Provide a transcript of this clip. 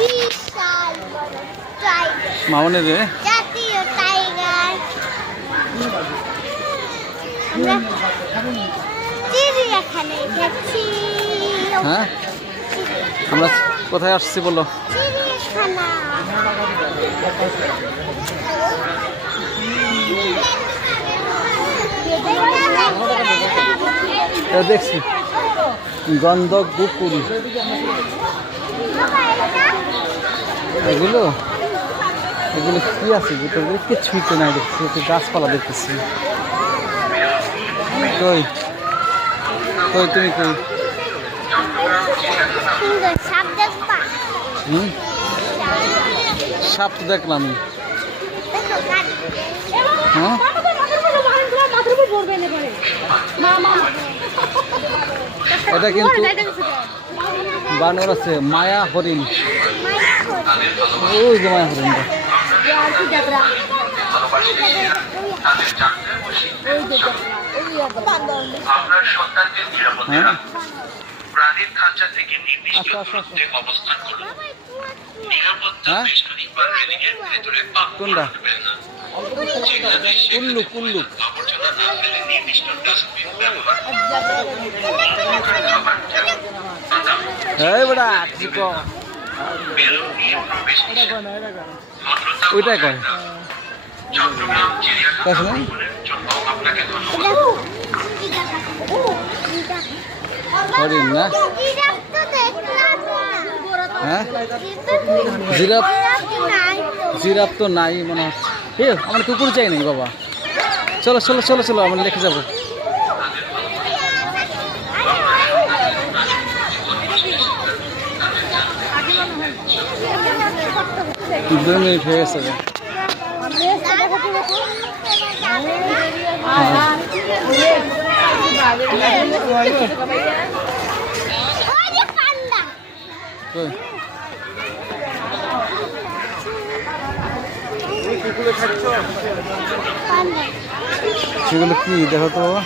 বিশাল বড় টাইগার, মামনের রে জাতীয় টাইগার। আমরা চিড়িয়াখানায় যাচ্ছি। হ্যাঁ, আমরা কোথায় আসছি বলো? চিড়িয়াখানা। দেখছি গন্ধক গোকুল, এগুলো এগুলো কি আছে? কিছুই তো নাই দেখছি, একটু গাছপালা দেখতেছি। কই কই তুমি কই? সুন্দর সাপ দেখবা? সাপ তো দেখলাম। দেখো কাঠ। হ্যাঁ, এটা কিন্তু বানর আছে, মায়া হরিণ। ওই যে মায়া হরিণটা। আপনার সন্তানকে নিরাপদে হ্যাঁ, রাখুন। প্রাণীর খাঁচা থেকে নির্দিষ্ট দূরত্বে অবস্থান করুন। নিরাপত্তা হ্যাঁ? বেষ্টনী বা রেলিংয়ের ভেতরে পা কোনটা? রাখবেন না। যেখানে সেখানে কুল্লু কুল্লু। আবর্জনা না ফেলে নির্দিষ্ট ডাস্টবিন ব্যবহার করুন। খাবার যেমন বাদাম, এই বেটা কি কও? বেলুন নিয়ে প্রবেশ নিষেধ। ভদ্রতা ওইটাই বজায় করে। রাখুন। চট্টগ্রাম চিড়িয়াখানা তাই না? ভ্রমণের জন্য আপনাকে ধন্যবাদ। হরিণ না? জিরাফ তো দেখলাম না। হ্যাঁ, জিরাফ নাই তো। জিরাফ তো নাই মনে হচ্ছে। এ আমার কুকুর চাই নাই বাবা। চলো চলো চলো চলো, আমরা লিখে যাবো। দুই মিনিট হয়ে গেছে। ওই যে পান্ডা। কই? পান্ডা। সেগুলো কি দেখো তো বাবা।